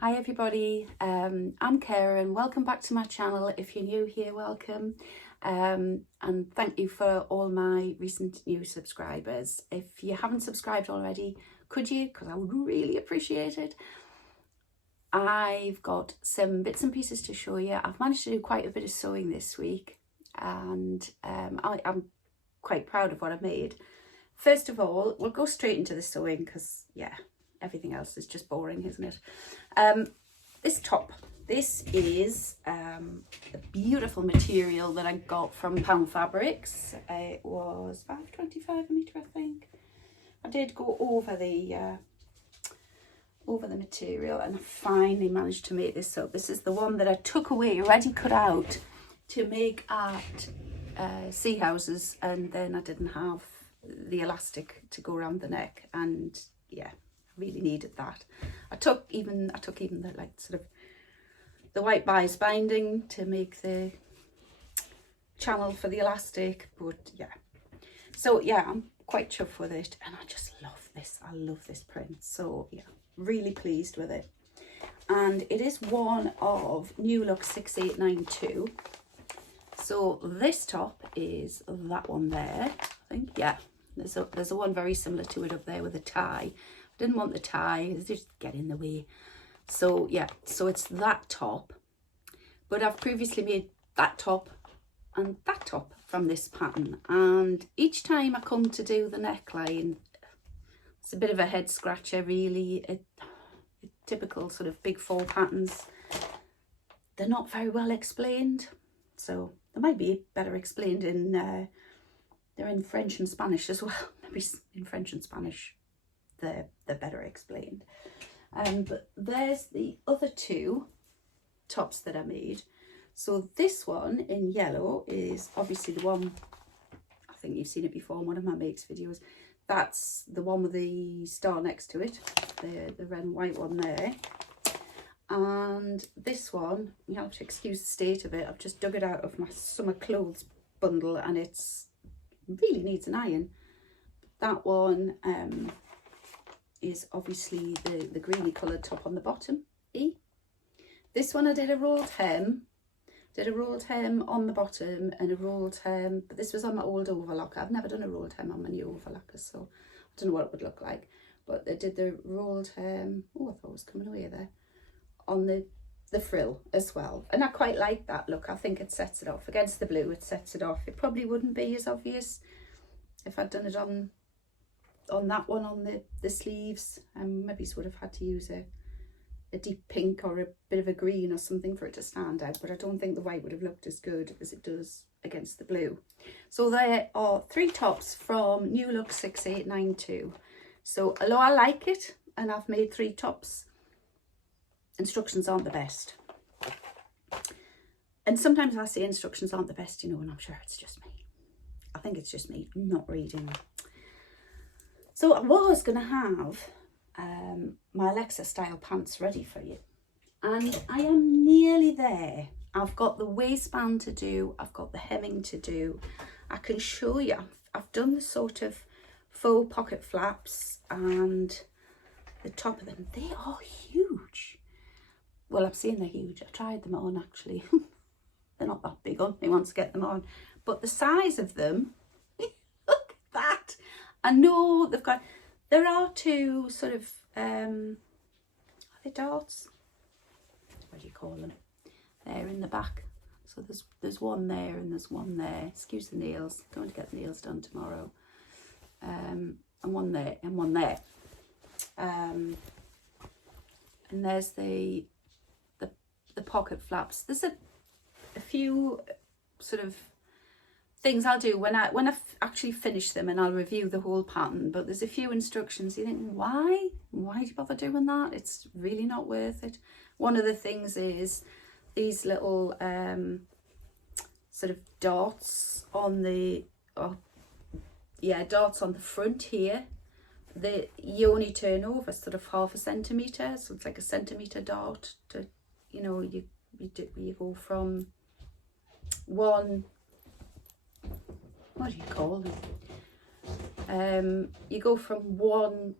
Hi everybody, I'm Karen. Welcome back to my channel. If you're new here, welcome. And thank you for all my recent new subscribers. If you haven't subscribed already, could you? Because I would really appreciate it. I've got some bits and pieces to show you. I've managed to do quite a bit of sewing this week, and I'm quite proud of what I've made. First of all, we'll go straight into the sewing because, yeah, everything else is just boring, isn't it? This top, this is a beautiful material that I got from Pound Fabrics. It was £5.25 a metre, I think. I did go over the material and I finally managed to make this up. This is the one that I took away, already cut out, to make at sea houses, and then I didn't have the elastic to go around the neck, and yeah, really needed that. I took even the like sort of the white bias binding to make the channel for the elastic, but yeah. So yeah, I'm quite chuffed with it, and I just love this. I love this print. So yeah, really pleased with it. And it is one of New Look 6892. So this top is that one there, I think. Yeah, there's a one very similar to it up there with a tie. Didn't want the tie, it's just get in the way. So yeah, so it's that top, but I've previously made that top and that top from this pattern, and each time I come to do the neckline, it's a bit of a head scratcher really. Typical sort of big four patterns, they're not very well explained, so they might be better explained in they're in French and Spanish as well. Maybe in French and Spanish they're better explained. But there's the other two tops that I made. So this one in yellow is obviously the one, I think you've seen it before in one of my makes videos. That's the one with the star next to it, the red and white one there. And this one, you have to excuse the state of it, I've just dug it out of my summer clothes bundle, and it really needs an iron. That one is obviously the greeny coloured top on the bottom. This one I did a rolled hem on the bottom and a rolled hem, but this was on my old overlocker. I've never done a rolled hem on my new overlocker, so I don't know what it would look like. But they did the rolled hem, oh, I thought it was coming away there, on the frill as well, and I quite like that look. I think it sets it off against the blue. It sets it off. It probably wouldn't be as obvious if I'd done it on that one on the sleeves, and maybe would have had to use a deep pink or a bit of a green or something for it to stand out, but I don't think the white would have looked as good as it does against the blue. So there are three tops from New Look 6892. So although I like it and I've made three tops, instructions aren't the best. And sometimes I say instructions aren't the best, you know, and I'm sure it's just me. I think it's just me not reading. So I was going to have my Alexa style pants ready for you, and I am nearly there. I've got the waistband to do, I've got the hemming to do. I can show you, I've done the sort of faux pocket flaps and the top of them. They are huge. Well, I've seen they're huge. I tried them on actually. They're not that big on me once I get them on, but the size of them, look at that. I know they've got, there are two sort of, are they darts? What do you call them? They're in the back. So there's one there and there's one there. Excuse the nails, going to get the nails done tomorrow. And one there and one there. And there's the pocket flaps. There's a few sort of things I'll do when I actually finish them, and I'll review the whole pattern, but there's a few instructions you think, why do you bother doing that? It's really not worth it. One of the things is these little sort of dots on the dots on the front here. You only turn over sort of ½ a centimetre, so it's like a centimetre dot. To, you know, you go from one, what do you call them? You go from one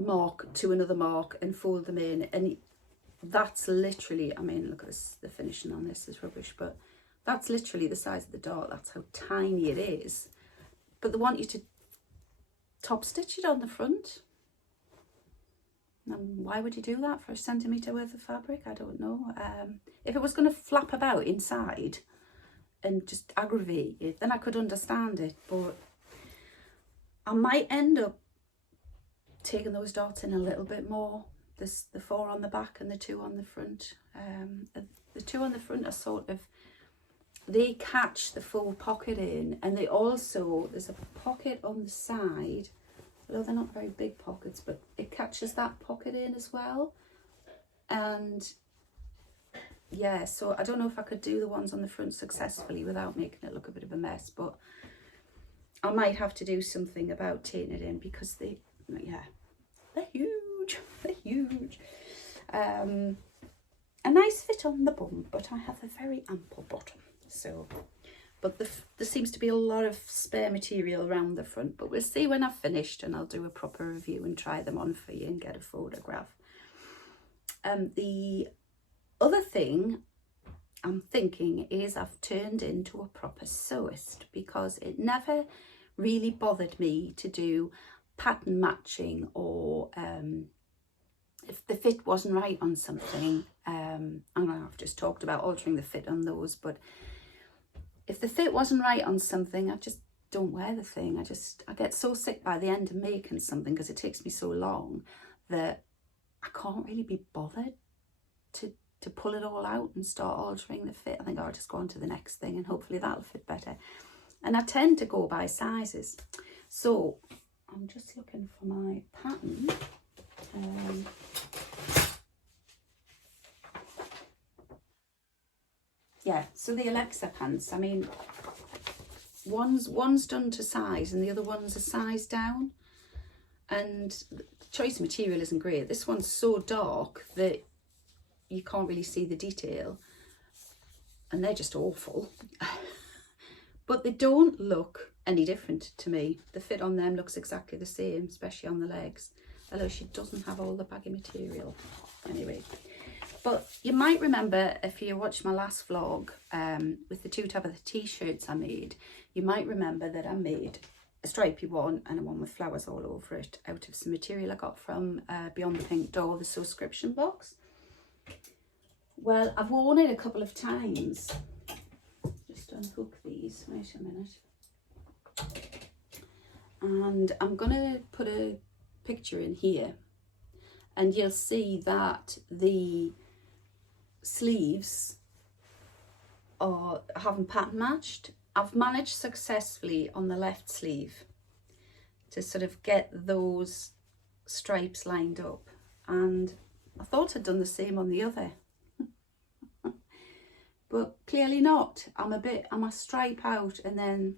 mark to another mark and fold them in. And that's literally, I mean, look at this, the finishing on this is rubbish, but that's literally the size of the dart. That's how tiny it is. But they want you to top stitch it on the front. And why would you do that for a centimetre worth of fabric? I don't know. If it was going to flap about inside and just aggravate you, then I could understand it. But I might end up taking those darts in a little bit more. The 4 on the back and the 2 on the front. The 2 on the front are sort of, they catch the full pocket in, and they also, there's a pocket on the side, although they're not very big pockets, but it catches that pocket in as well. And yeah, so I don't know if I could do the ones on the front successfully without making it look a bit of a mess, but I might have to do something about taking it in, because they're huge, they're huge. A nice fit on the bum, but I have a very ample bottom. So, but there seems to be a lot of spare material around the front, but we'll see when I've finished, and I'll do a proper review and try them on for you and get a photograph. The other thing I'm thinking is I've turned into a proper sewist, because it never really bothered me to do pattern matching, or if the fit wasn't right on something. I've just talked about altering the fit on those, but if the fit wasn't right on something, I just don't wear the thing. I get so sick by the end of making something, because it takes me so long, that I can't really be bothered to pull it all out and start altering the fit. I think I'll just go on to the next thing, and hopefully that'll fit better. And I tend to go by sizes. So I'm just looking for my pattern. Yeah, so the Alexa pants, I mean, one's done to size and the other one's a size down, and the choice of material isn't great. This one's so dark that you can't really see the detail, and they're just awful. But they don't look any different to me. The fit on them looks exactly the same, especially on the legs, although she doesn't have all the baggy material. Anyway, but you might remember, if you watched my last vlog with the 2 type of the t-shirts I made, you might remember that I made a stripy one and a one with flowers all over it out of some material I got from Beyond the Pink Door, the subscription box. Well, I've worn it a couple of times. Just unhook these, wait a minute. And I'm gonna put a picture in here, and you'll see that the sleeves haven't pattern matched. I've managed successfully on the left sleeve to sort of get those stripes lined up, and I thought I'd done the same on the other. But clearly not. I'm a stripe out, and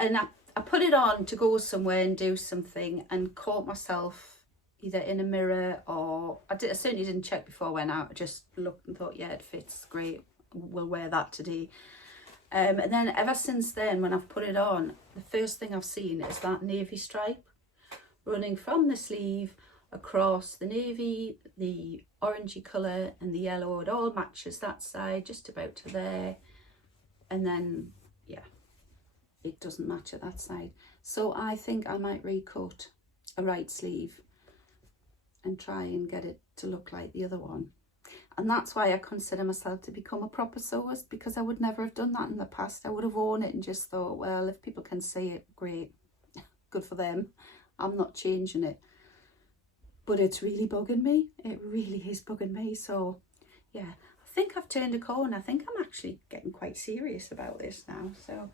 I put it on to go somewhere and do something, and caught myself either in a mirror, or I certainly didn't check before I went out. I just looked and thought, yeah, it fits great, we'll wear that today. And then ever since then, when I've put it on, the first thing I've seen is that navy stripe running from the sleeve across the navy, the orangey colour and the yellow. It all matches that side just about to there, and then yeah, it doesn't match at that side. So I think I might recut a right sleeve and try and get it to look like the other one. And that's why I consider myself to become a proper sewist, because I would never have done that in the past. I would have worn it and just thought, well, if people can see it, great, good for them, I'm not changing it. But it's really bugging me. It really is bugging me. So yeah, I think I've turned a corner. I think I'm actually getting quite serious about this now. So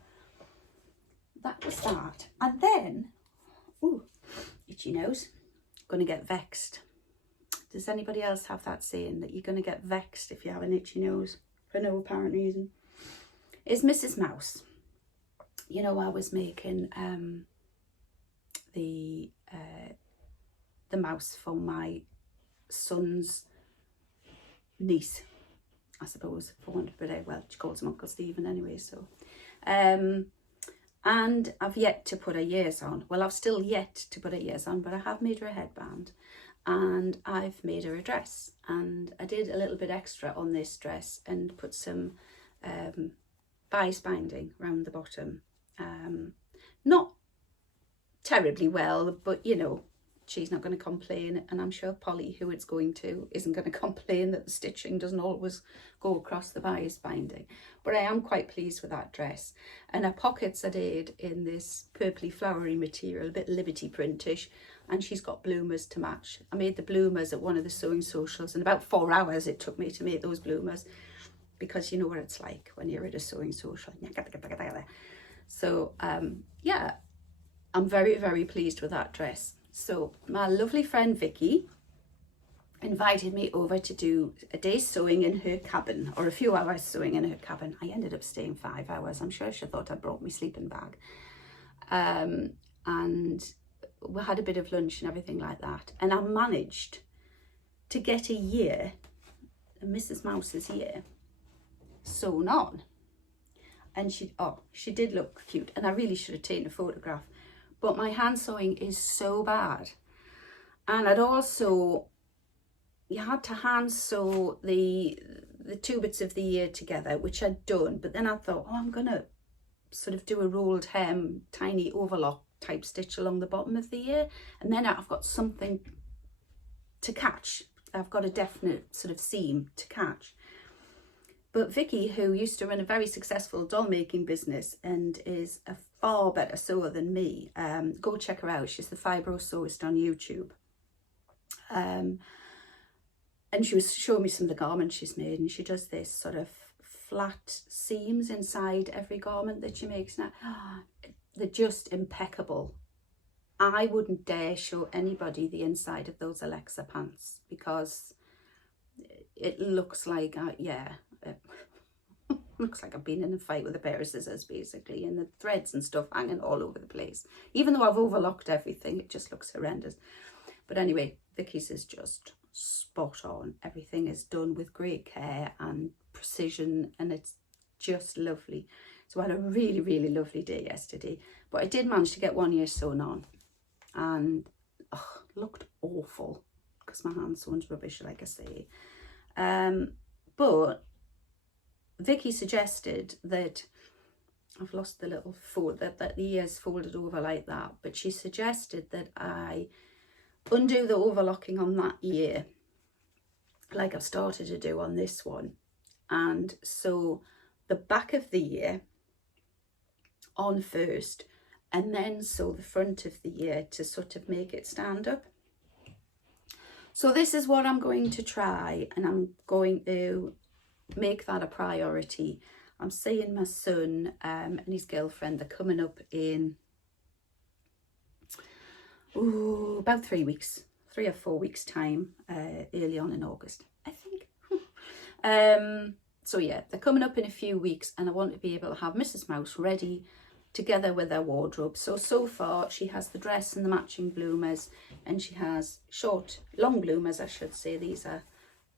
that was that. And then, ooh, itchy nose, gonna get vexed. Does anybody else have that saying, that you're gonna get vexed if you have an itchy nose for no apparent reason? Is Mrs. Mouse. You know, I was making the mouse for my son's niece, I suppose, for want of a better, well, she calls him Uncle Stephen anyway. So And I've yet to put her ears on. Well, I've still yet to put her ears on, but I have made her a headband and I've made her a dress. And I did a little bit extra on this dress and put some bias binding around the bottom. Not terribly well, but you know, she's not going to complain, and I'm sure Polly, who it's going to, isn't going to complain that the stitching doesn't always go across the bias binding. But I am quite pleased with that dress. And her pockets I did in this purpley flowery material, a bit Liberty printish, and she's got bloomers to match. I made the bloomers at one of the sewing socials, and about 4 hours it took me to make those bloomers, because you know what it's like when you're at a sewing social. So yeah, I'm very, very pleased with that dress. So my lovely friend Vicky invited me over to do a day's sewing in her cabin, or a few hours sewing in her cabin. I ended up staying 5 hours. I'm sure she thought I brought my sleeping bag. And we had a bit of lunch and everything like that. And I managed to get a year, Mrs. Mouse's ear, sewn on. And she did look cute, and I really should have taken a photograph. But my hand sewing is so bad. And you had to hand sew the 2 bits of the ear together, which I'd done. But then I thought, oh, I'm going to sort of do a rolled hem, tiny overlock type stitch along the bottom of the ear. And then I've got something to catch. I've got a definite sort of seam to catch. But Vicky, who used to run a very successful doll making business and is a far better sewer than me, go check her out. She's the Fibro Sewist on YouTube. And she was showing me some of the garments she's made, and she does this sort of flat seams inside every garment that she makes now. They're just impeccable. I wouldn't dare show anybody the inside of those Alexa pants, because it looks like, it looks like I've been in a fight with a pair of scissors, basically, and the threads and stuff hanging all over the place. Even though I've overlocked everything, it just looks horrendous. But anyway, Vicky's is just spot on. Everything is done with great care and precision, and it's just lovely. So I had a really, really lovely day yesterday. But I did manage to get 1 ear sewn on, and looked awful because my hand sewn's rubbish, like I say. But Vicky suggested that, I've lost the little fold, that the ear's folded over like that, but she suggested that I undo the overlocking on that ear like I've started to do on this one, and sew the back of the ear on first, and then sew the front of the ear to sort of make it stand up. So this is what I'm going to try, and I'm going to make that a priority. I'm seeing my son and his girlfriend. They're coming up in about 3 weeks, 3 or 4 weeks time, early on in August, I think. So yeah, they're coming up in a few weeks, and I want to be able to have Mrs. Mouse ready together with her wardrobe. So far she has the dress and the matching bloomers, and she has long bloomers, I should say. These are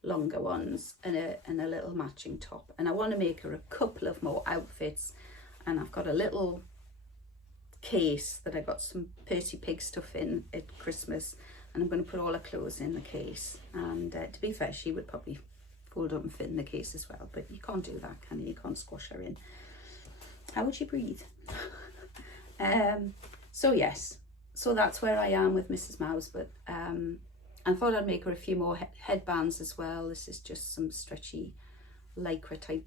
longer ones, and a little matching top. And I want to make her a couple of more outfits, and I've got a little case that I got some Percy Pig stuff in at Christmas, and I'm going to put all her clothes in the case. And to be fair, she would probably fold up and fit in the case as well, but you can't do that, can you? You can't squash her in. How would she breathe? So yes, so that's where I am with Mrs. Mouse. But I thought I'd make her a few more headbands as well. This is just some stretchy lycra type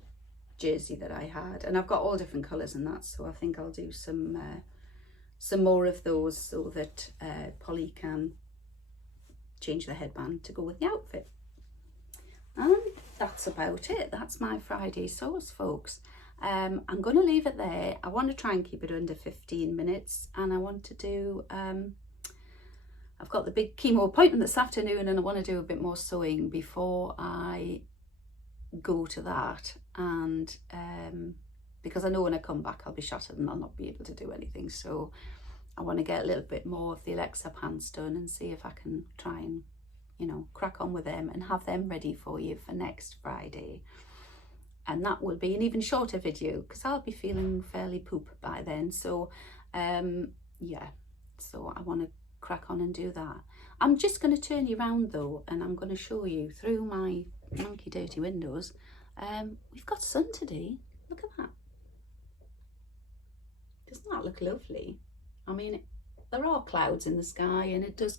jersey that I had, and I've got all different colours in that, so I think I'll do some more of those, so that Polly can change the headband to go with the outfit. And that's about it. That's my Friday sews, folks. I'm going to leave it there. I want to try and keep it under 15 minutes, and I want to do I've got the big chemo appointment this afternoon, and I want to do a bit more sewing before I go to that. And because I know when I come back I'll be shattered and I'll not be able to do anything, so I want to get a little bit more of the Alexa pants done and see if I can try and, you know, crack on with them and have them ready for you for next Friday. and that will be an even shorter video because I'll be feeling fairly poop by then. So yeah, so I want to crack on and do that. I'm just going to turn you around though, and I'm going to show you through my monkey dirty windows. We've got sun today. Look at that. Doesn't that look lovely? I mean, there are clouds in the sky and it does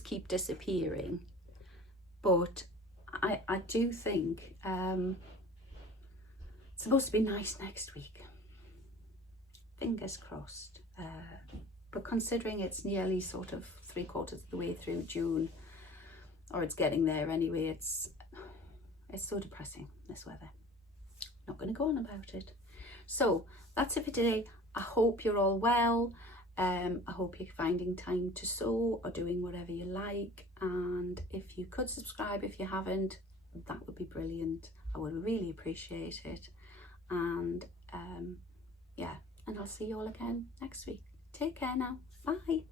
keep disappearing, but I do think it's supposed to be nice next week. Fingers crossed. But considering it's nearly sort of 3/4 of the way through June, or it's getting there anyway, it's so depressing, this weather. Not going to go on about it. So that's it for today. I hope you're all well. I hope you're finding time to sew or doing whatever you like. And if you could subscribe if you haven't, that would be brilliant. I would really appreciate it. And yeah, and I'll see you all again next week. Take care now. Bye.